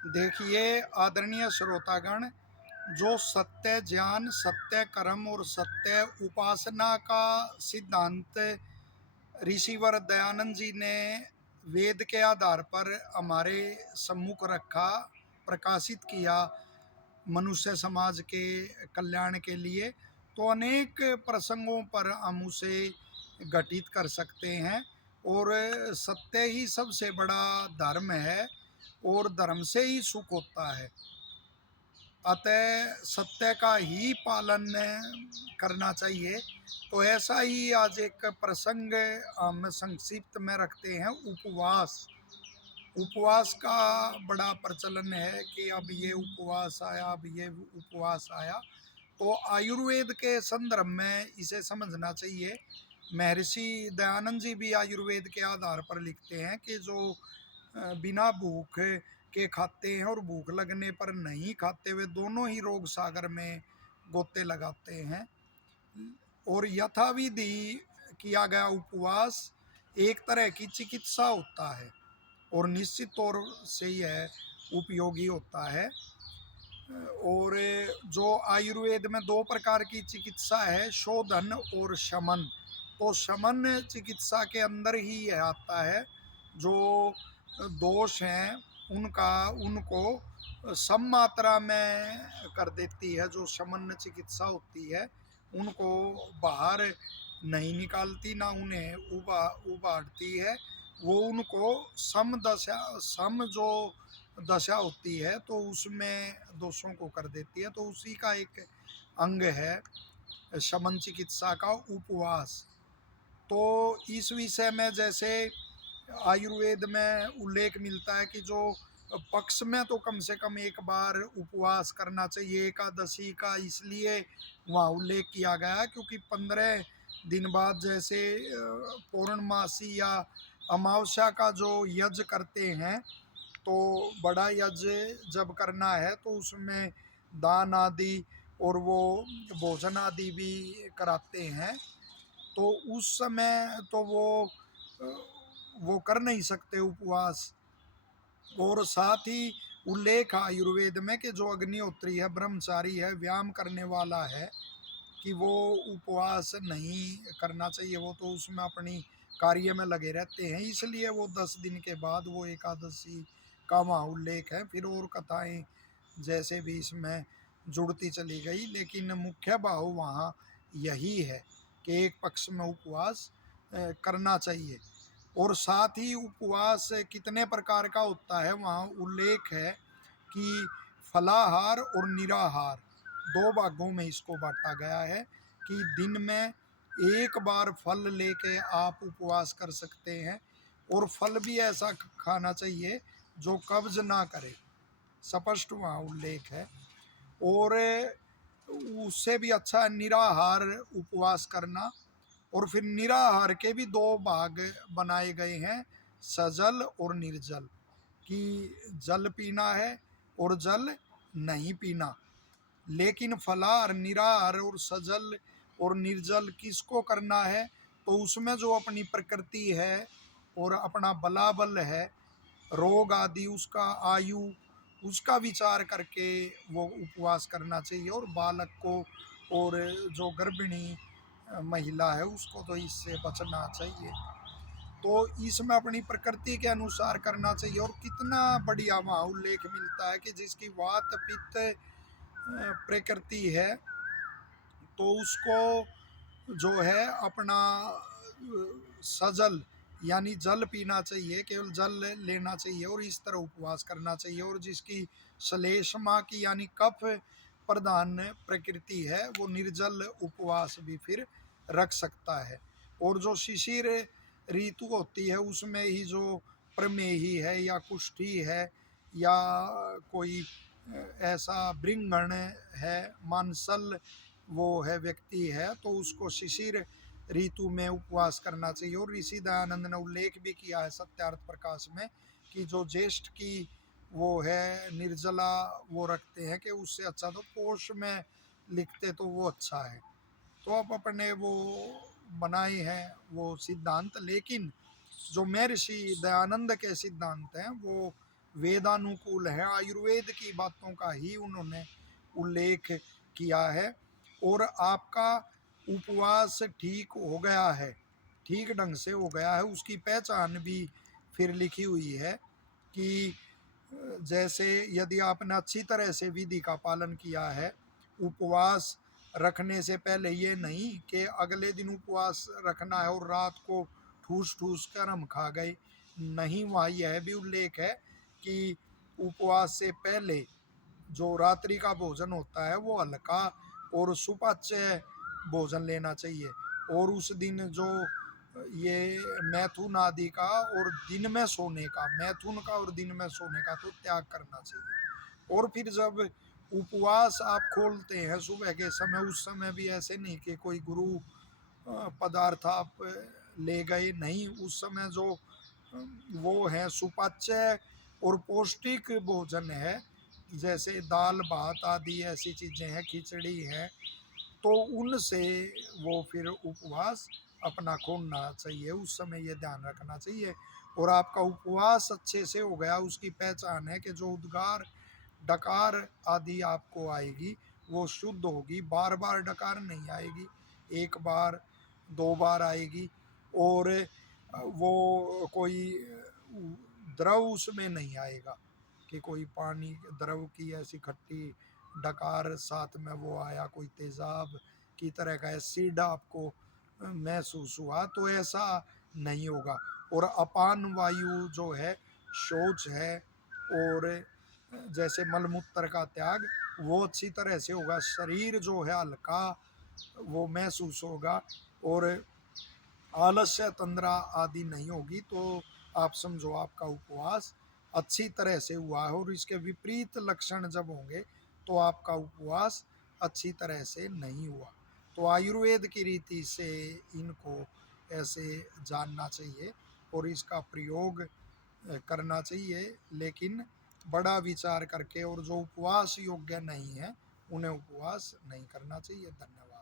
देखिए आदरणीय श्रोतागण, जो सत्य ज्ञान, सत्य कर्म और सत्य उपासना का सिद्धांत ऋषिवर दयानंद जी ने वेद के आधार पर हमारे सम्मुख रखा, प्रकाशित किया मनुष्य समाज के कल्याण के लिए, तो अनेक प्रसंगों पर हम उसे घटित कर सकते हैं। और सत्य ही सबसे बड़ा धर्म है और धर्म से ही सुख होता है। अतः सत्य का ही पालन करना चाहिए। तो ऐसा ही आज एक प्रसंग हम संक्षिप्त में रखते हैं, उपवास। उपवास का बड़ा प्रचलन है कि अब ये उपवास आया, अब ये उपवास आया। तो आयुर्वेद के संदर्भ में इसे समझना चाहिए। महर्षि दयानंद जी भी आयुर्वेद के आधार पर लिखते हैं कि जो बिना भूख के खाते हैं और भूख लगने पर नहीं खाते, वे दोनों ही रोग सागर में गोते लगाते हैं। और यथाविधि किया गया उपवास एक तरह की चिकित्सा होता है और निश्चित तौर से यह उपयोगी होता है। और जो आयुर्वेद में दो प्रकार की चिकित्सा है, शोधन और शमन। तो शमन चिकित्सा के अंदर ही यह आता है, जो दोष हैं उनको सम मात्रा में कर देती है। जो शमन चिकित्सा होती है उनको बाहर नहीं निकालती, ना उन्हें उबाड़ती है, वो उनको सम जो दशा होती है तो उसमें दोषों को कर देती है। तो उसी का एक अंग है शमन चिकित्सा का उपवास। तो इस विषय में जैसे आयुर्वेद में उल्लेख मिलता है कि जो पक्ष में तो कम से कम एक बार उपवास करना चाहिए। एकादशी का इसलिए वहाँ उल्लेख किया गया क्योंकि 15 दिन बाद जैसे पौर्णमासी या अमावस्या का जो यज्ञ करते हैं, तो बड़ा यज्ञ जब करना है तो उसमें दान आदि और वो भोजन आदि भी कराते हैं। तो उस समय तो वो कर नहीं सकते उपवास। और साथ ही उल्लेख आयुर्वेद में कि जो अग्निहोत्री है, ब्रह्मचारी है, व्यायाम करने वाला है, कि वो उपवास नहीं करना चाहिए। वो तो उसमें अपनी कार्य में लगे रहते हैं, इसलिए वो 10 दिन के बाद वो एकादशी का वहाँ उल्लेख है। फिर और कथाएं जैसे भी इसमें जुड़ती चली गई, लेकिन मुख्य भाव वहाँ यही है कि एक पक्ष में उपवास करना चाहिए। और साथ ही उपवास कितने प्रकार का होता है वहाँ उल्लेख है कि फलाहार और निराहार दो भागों में इसको बांटा गया है। कि दिन में एक बार फल लेके आप उपवास कर सकते हैं, और फल भी ऐसा खाना चाहिए जो कब्ज ना करे, स्पष्ट वहाँ उल्लेख है। और उससे भी अच्छा निराहार उपवास करना। और फिर निराहार के भी दो भाग बनाए गए हैं, सजल और निर्जल। कि जल पीना है और जल नहीं पीना। लेकिन फलाहार, निराहार और सजल और निर्जल किसको करना है? तो उसमें जो अपनी प्रकृति है और अपना बलाबल है, रोग आदि, उसका आयु, उसका विचार करके वो उपवास करना चाहिए। और बालक को और जो गर्भिणी महिला है उसको तो इससे बचना चाहिए। तो इसमें अपनी प्रकृति के अनुसार करना चाहिए। और कितना बढ़िया वहाँ उल्लेख मिलता है कि जिसकी वात पित्त प्रकृति है, तो उसको जो है अपना सजल यानी जल पीना चाहिए, केवल जल लेना चाहिए और इस तरह उपवास करना चाहिए। और जिसकी श्लेष्मा की यानी कफ प्रधान प्रकृति है, वो निर्जल उपवास भी फिर रख सकता है। और जो शिशिर ऋतु होती है उसमें ही जो प्रमेही है या कुष्ठी है या कोई ऐसा भृंगण है, मानसल वो है व्यक्ति है, तो उसको शिशिर ऋतु में उपवास करना चाहिए। और ऋषि दयानंद ने उल्लेख भी किया है सत्यार्थ प्रकाश में कि जो ज्येष्ठ की वो है निर्जला वो रखते हैं, कि उससे अच्छा तो पोष में लिखते तो वो अच्छा है। तो अब अपने वो बनाए हैं वो सिद्धांत, लेकिन जो महर्षि दयानंद के सिद्धांत हैं वो वेदानुकूल है, आयुर्वेद की बातों का ही उन्होंने उल्लेख किया है। और आपका उपवास ठीक हो गया है, ठीक ढंग से हो गया है, उसकी पहचान भी फिर लिखी हुई है कि जैसे यदि आपने अच्छी तरह से विधि का पालन किया है, उपवास रखने से पहले ये नहीं कि अगले दिन उपवास रखना है और रात को ठूस ठूस कर हम खा गए, नहीं, वहाँ यह भी उल्लेख है कि उपवास से पहले जो रात्रि का भोजन होता है वो हल्का और सुपाच्य भोजन लेना चाहिए। और उस दिन जो ये मैथुन आदि का और दिन में सोने का, मैथुन का और दिन में सोने का तो त्याग करना चाहिए। और फिर जब उपवास आप खोलते हैं सुबह के समय, उस समय भी ऐसे नहीं कि कोई गुरु पदार्थ आप ले गए, नहीं, उस समय जो वो है सुपाच्य और पौष्टिक भोजन है, जैसे दाल भात आदि ऐसी चीज़ें हैं, खिचड़ी है, तो उनसे वो फिर उपवास अपना खोलना चाहिए, उस समय ये ध्यान रखना चाहिए। और आपका उपवास अच्छे से हो गया, उसकी पहचान है कि जो उद्गार डकार आदि आपको आएगी वो शुद्ध होगी, बार बार डकार नहीं आएगी, एक बार दो बार आएगी। और वो कोई द्रव उसमें नहीं आएगा कि कोई पानी द्रव की ऐसी खट्टी डकार साथ में वो आया, कोई तेजाब की तरह का एसिड आपको महसूस हुआ, तो ऐसा नहीं होगा। और अपान वायु जो है, शौच है, और जैसे मलमूत्र का त्याग, वो अच्छी तरह से होगा, शरीर जो है हल्का वो महसूस होगा, और आलस्य तंद्रा आदि नहीं होगी, तो आप समझो आपका उपवास अच्छी तरह से हुआ है। और इसके विपरीत लक्षण जब होंगे तो आपका उपवास अच्छी तरह से नहीं हुआ। तो आयुर्वेद की रीति से इनको ऐसे जानना चाहिए और इसका प्रयोग करना चाहिए, लेकिन बड़ा विचार करके, और जो उपवास योग्य नहीं है उन्हें उपवास नहीं करना चाहिए। धन्यवाद।